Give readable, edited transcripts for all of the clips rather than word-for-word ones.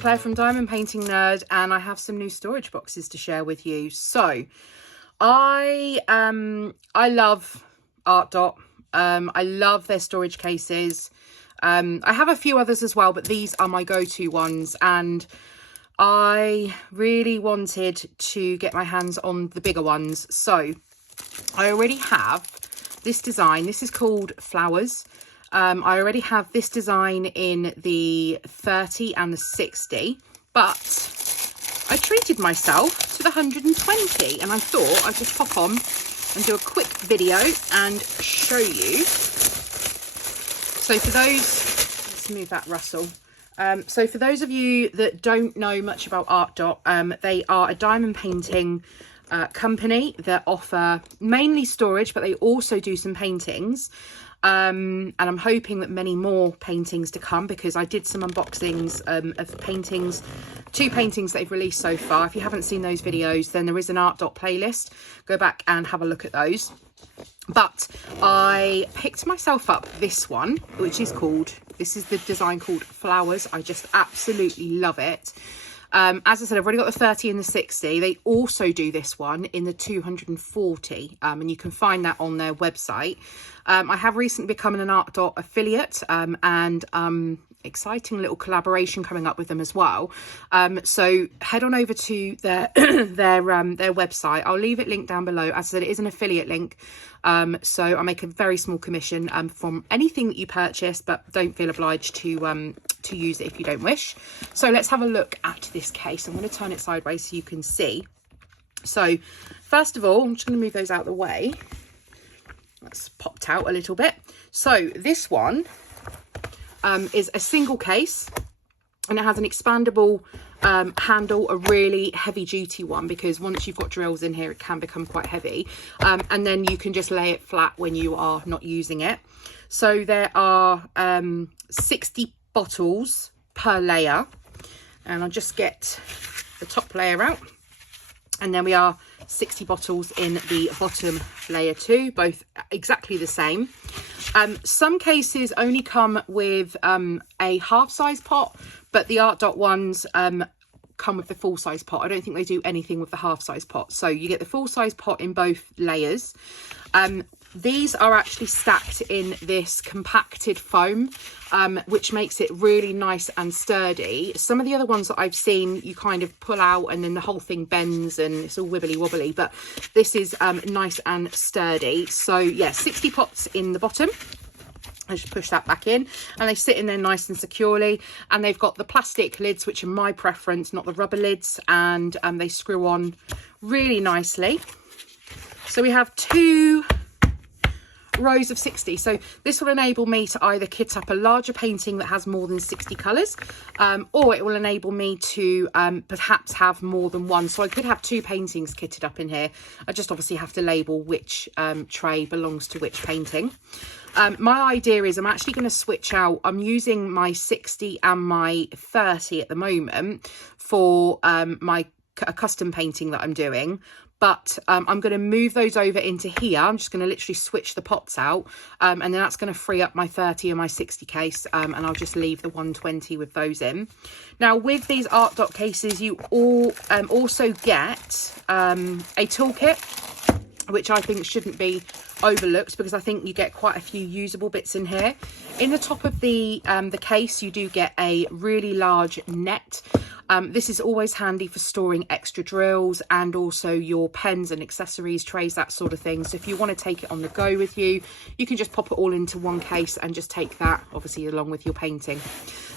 Claire from Diamond Painting Nerd, and I have some new storage boxes to share with you. So I love Artdot. I love their storage cases. I have a few others as well, but these are my go-to ones, and I really wanted to get my hands on the bigger ones. So I already have this design. This is called Flowers. I already have this design in the 30 and the 60, but I treated myself to the 120, and I thought I'd just pop on and do a quick video and show you. So for those, let's move that Russell. So for those of you that don't know much about Artdot, they are a diamond painting company that offer mainly storage, but they also do some paintings. And I'm hoping that many more paintings to come, because I did some unboxings of paintings, 2 paintings that they've released so far. If you haven't seen those videos, then there is an Artdot playlist. Go back and have a look at those. But I picked myself up this one, which is called, this is the design called Flowers. I just absolutely love it. As I said, I've already got the 30 and the 60. They also do this one in the 240, and you can find that on their website. I have recently become an Artdot affiliate, and exciting little collaboration coming up with them as well. So head on over to their their website. I'll leave it linked down below. As I said, it is an affiliate link, so I make a very small commission from anything that you purchase, but don't feel obliged to use it if you don't wish. So let's have a look at this case. I'm going to turn it sideways so you can see. So first of all, I'm just going to move those out of the way. That's popped out a little bit. So this one is a single case, and it has an expandable handle, a really heavy duty one, because once you've got drills in here it can become quite heavy, and then you can just lay it flat when you are not using it. So there are 60 bottles per layer, and I'll just get the top layer out, and then we are 60 bottles in the bottom layer too, both exactly the same. Some cases only come with a half-size pot, but the Artdot ones come with the full-size pot. I don't think they do anything with the half-size pot. So you get the full-size pot in both layers. These are actually stacked in this compacted foam, which makes it really nice and sturdy. Some of the other ones that I've seen, you kind of pull out and then the whole thing bends and it's all wibbly wobbly, but this is nice and sturdy. So yeah, 60 pots in the bottom. I just push that back in, and they sit in there nice and securely, and they've got the plastic lids, which are my preference, not the rubber lids, and they screw on really nicely. So we have 2 rows of 60. So this will enable me to either kit up a larger painting that has more than 60 colours, or it will enable me to perhaps have more than one. So I could have 2 paintings kitted up in here. I just obviously have to label which tray belongs to which painting. My idea is I'm actually going to switch out. I'm using my 60 and my 30 at the moment for my custom painting that I'm doing. But I'm going to move those over into here. I'm just going to literally switch the pots out, and then that's going to free up my 30 and my 60 case, and I'll just leave the 120 with those in. Now, with these Artdot cases, you all also get a toolkit, which I think shouldn't be overlooked, because I think you get quite a few usable bits in here. In the top of the case, you do get a really large net. This is always handy for storing extra drills and also your pens and accessories, trays, that sort of thing. So if you want to take it on the go with you, you can just pop it all into one case and just take that, obviously, along with your painting.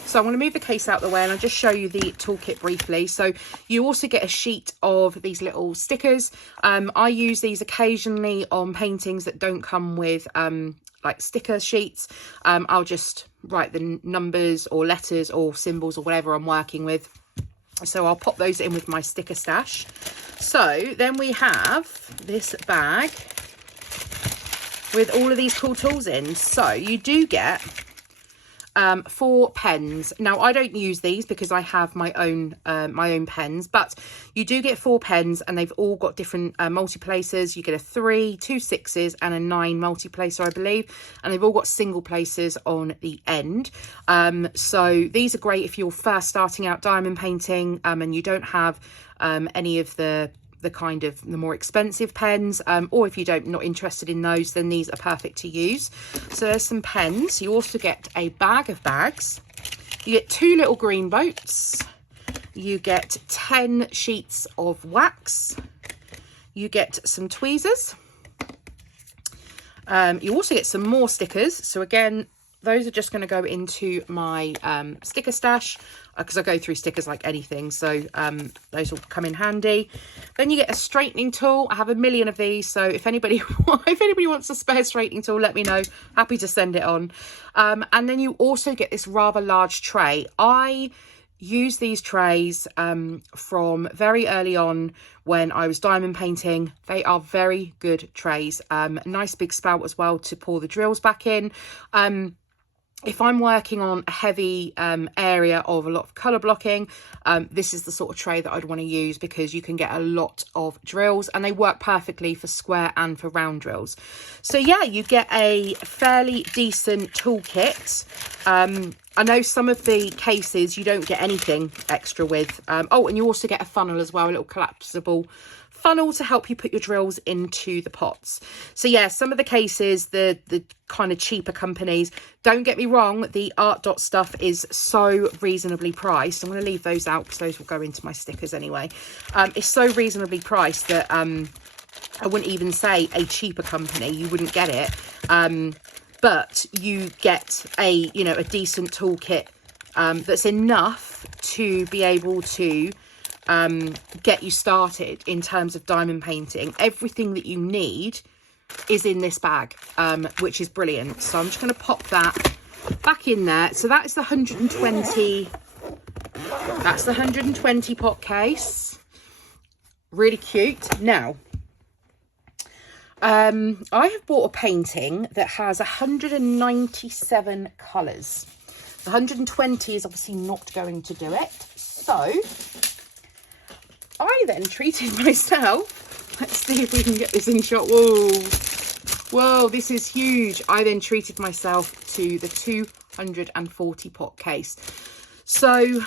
So I'm going to move the case out of the way, and I'll just show you the toolkit briefly. So you also get a sheet of these little stickers. I use these occasionally on paintings that don't come with like sticker sheets. I'll just write the numbers or letters or symbols or whatever I'm working with. So I'll pop those in with my sticker stash. So then we have this bag with all of these cool tools in. So you do get 4 pens. Now I don't use these because I have my own pens, but you do get 4 pens, and they've all got different multi-placers. You get a 3, 2 6s and a 9 multi-placer, I believe, and they've all got single placers on the end. So these are great if you're first starting out diamond painting, and you don't have any of the kind of the more expensive pens, or if you not interested in those, then these are perfect to use. So there's some pens. You also get a bag of bags. You get 2 little green boats. You get 10 sheets of wax. You get some tweezers. You also get some more stickers. So again, those are just going to go into my sticker stash, because I go through stickers like anything. So those will come in handy. Then you get a straightening tool. I have a million of these. So if anybody wants a spare straightening tool, let me know. Happy to send it on. And then you also get this rather large tray. I use these trays from very early on when I was diamond painting. They are very good trays. Nice big spout as well to pour the drills back in. If I'm working on a heavy area of a lot of colour blocking, this is the sort of tray that I'd want to use, because you can get a lot of drills, and they work perfectly for square and for round drills. So yeah, you get a fairly decent toolkit. I know some of the cases you don't get anything extra with. Oh, and you also get a funnel as well, a little collapsible funnel to help you put your drills into the pots. So yeah, some of the cases, the kind of cheaper companies, don't get me wrong, the Artdot stuff is so reasonably priced. I'm going to leave those out because those will go into my stickers anyway. It's so reasonably priced that I wouldn't even say a cheaper company, you wouldn't get it. But you get a decent toolkit that's enough to be able to get you started in terms of diamond painting. Everything that you need is in this bag, which is brilliant. So I'm just going to pop that back in there. So that is the 120. That's the 120 pot case. Really cute. Now, I have bought a painting that has 197 colours. The 120 is obviously not going to do it. So I then treated myself. Let's see if we can get this in shot. Whoa, this is huge. I then treated myself to the 240 pot case. So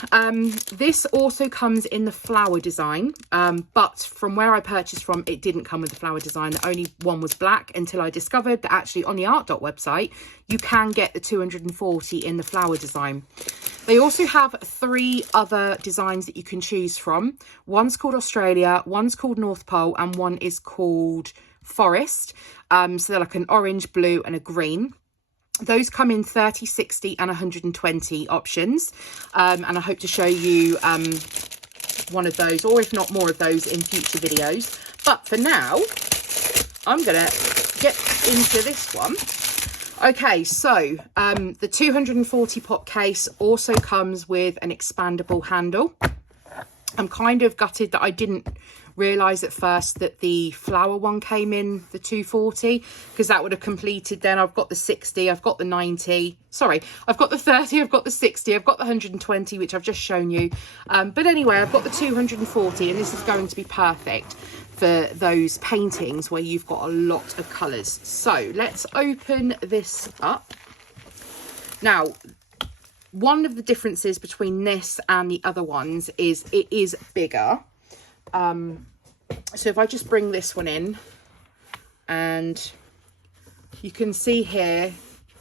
this also comes in the flower design, but from where I purchased from, it didn't come with the flower design. The only one was black, until I discovered that actually on the Artdot website, you can get the 240 in the flower design. They also have 3 other designs that you can choose from. One's called Australia, one's called North Pole, and one is called Forest. So they're like an orange, blue and a green. Those come in 30, 60 and 120 options. And I hope to show you one of those, or if not more of those, in future videos. But for now, I'm going to get into this one. Okay, so the 240 pot case also comes with an expandable handle. I'm kind of gutted that I didn't realise at first that the flower one came in the 240, because that would have completed. Then I've got the 60, I've got the 90, sorry, I've got the 30, I've got the 60, I've got the 120, which I've just shown you. But anyway, I've got the 240, and this is going to be perfect for those paintings where you've got a lot of colours. So let's open this up. Now, one of the differences between this and the other ones is it is bigger. So if I just bring this one in, and you can see here,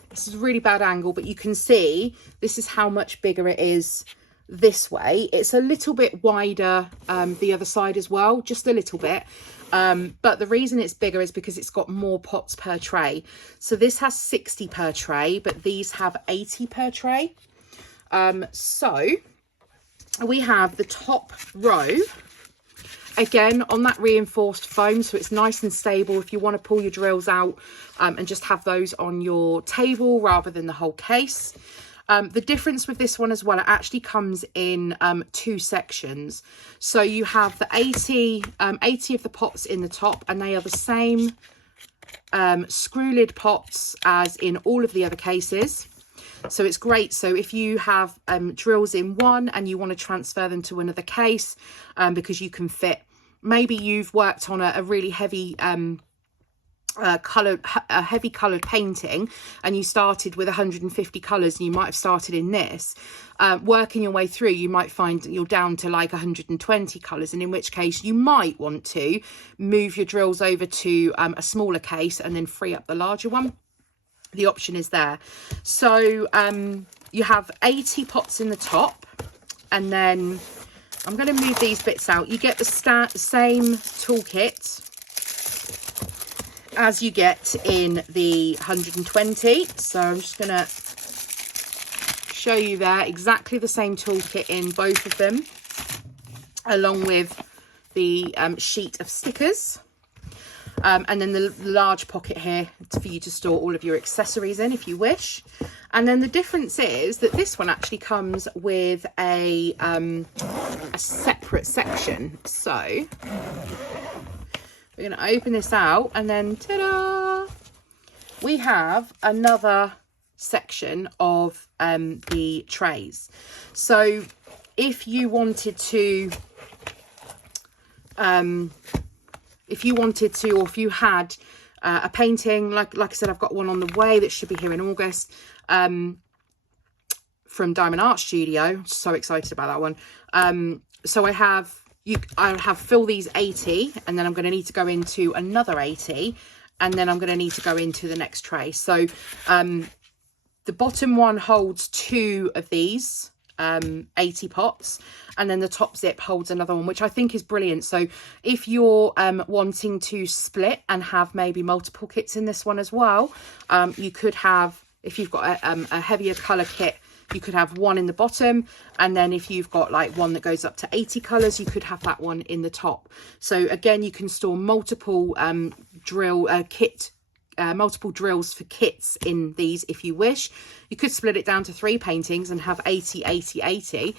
this is a really bad angle, but you can see this is how much bigger it is this way. It's a little bit wider the other side as well, just a little bit. But the reason it's bigger is because it's got more pots per tray. So this has 60 per tray, but these have 80 per tray. So we have the top row, again, on that reinforced foam, so it's nice and stable if you want to pull your drills out and just have those on your table rather than the whole case. The difference with this one as well, it actually comes in 2 sections. So you have the 80 of the pots in the top, and they are the same screw lid pots as in all of the other cases. So it's great. So if you have drills in one and you want to transfer them to another case, because you can fit, maybe you've worked on a really heavy heavy coloured painting, and you started with 150 colours, and you might have started in this, working your way through, you might find you're down to like 120 colours, and in which case you might want to move your drills over to a smaller case and then free up the larger one. The option is there. So you have 80 pots in the top, and then I'm going to move these bits out. You get the same toolkit as you get in the 120. So I'm just going to show you there, exactly the same toolkit in both of them, along with the sheet of stickers. And then the large pocket here for you to store all of your accessories in if you wish. And then the difference is that this one actually comes with a separate section. So we're going to open this out, and then ta-da! We have another section of the trays. So if you wanted to, or if you had a painting, like I said, I've got one on the way that should be here in August, from Diamond Art Studio. So excited about that one. So I'll have fill these 80, and then I'm going to need to go into another 80, and then I'm going to need to go into the next tray. So the bottom one holds 2 of these 80 pots, and then the top zip holds another one, which I think is brilliant. So if you're wanting to split and have maybe multiple kits in this one as well, you could have, if you've got a heavier colour kit, you could have one in the bottom, and then if you've got like one that goes up to 80 colours, you could have that one in the top. So again, you can store multiple multiple drills for kits in these if you wish. You could split it down to 3 paintings and have 80, 80, 80.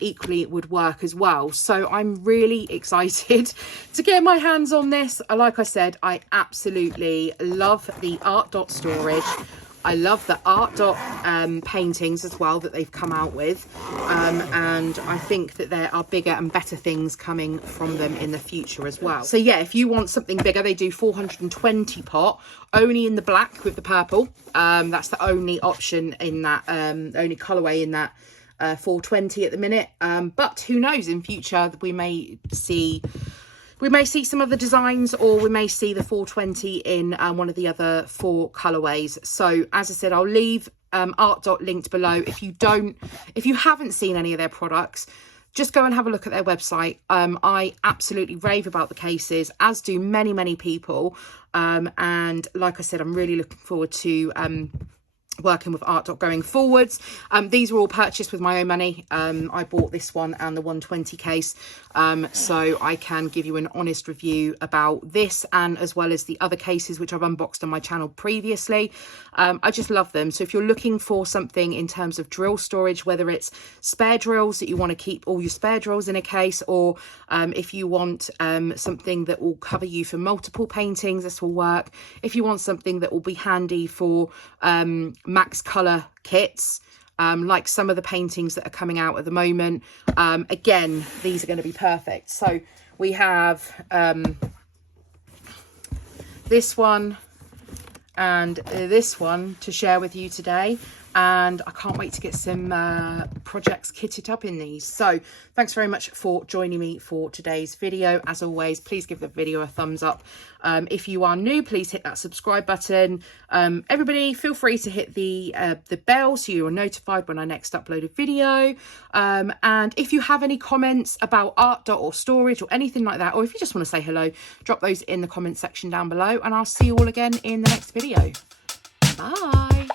Equally, it would work as well. So I'm really excited to get my hands on this. Like I said, I absolutely love the Artdot storage. I love the Artdot paintings as well that they've come out with, and I think that there are bigger and better things coming from them in the future as well. So yeah, if you want something bigger, they do 420 pot, only in the black with the purple. That's the only option in that, only colourway in that 420 at the minute. But who knows, in future we may see some other designs, or we may see the 420 in one of the other 4 colorways. So as I said, I'll leave Artdot linked below. If you haven't seen any of their products, just go and have a look at their website. I absolutely rave about the cases, as do many people. And like I said, I'm really looking forward to working with Artdot going forwards. These were all purchased with my own money. I bought this one and the 120 case, so I can give you an honest review about this, and as well as the other cases which I've unboxed on my channel previously. I just love them. So if you're looking for something in terms of drill storage, whether it's spare drills that you want to keep all your spare drills in a case, or if you want something that will cover you for multiple paintings, this will work. If you want something that will be handy for max color kits, like some of the paintings that are coming out at the moment, again, these are going to be perfect. So we have this one and this one to share with you today, and I can't wait to get some projects kitted up in these. So thanks very much for joining me for today's video. As always, please give the video a thumbs up. If you are new, please hit that subscribe button. Everybody, feel free to hit the bell so you are notified when I next upload a video. And if you have any comments about Artdot or storage or anything like that, or if you just want to say hello, drop those in the comment section down below, and I'll see you all again in the next video. Bye.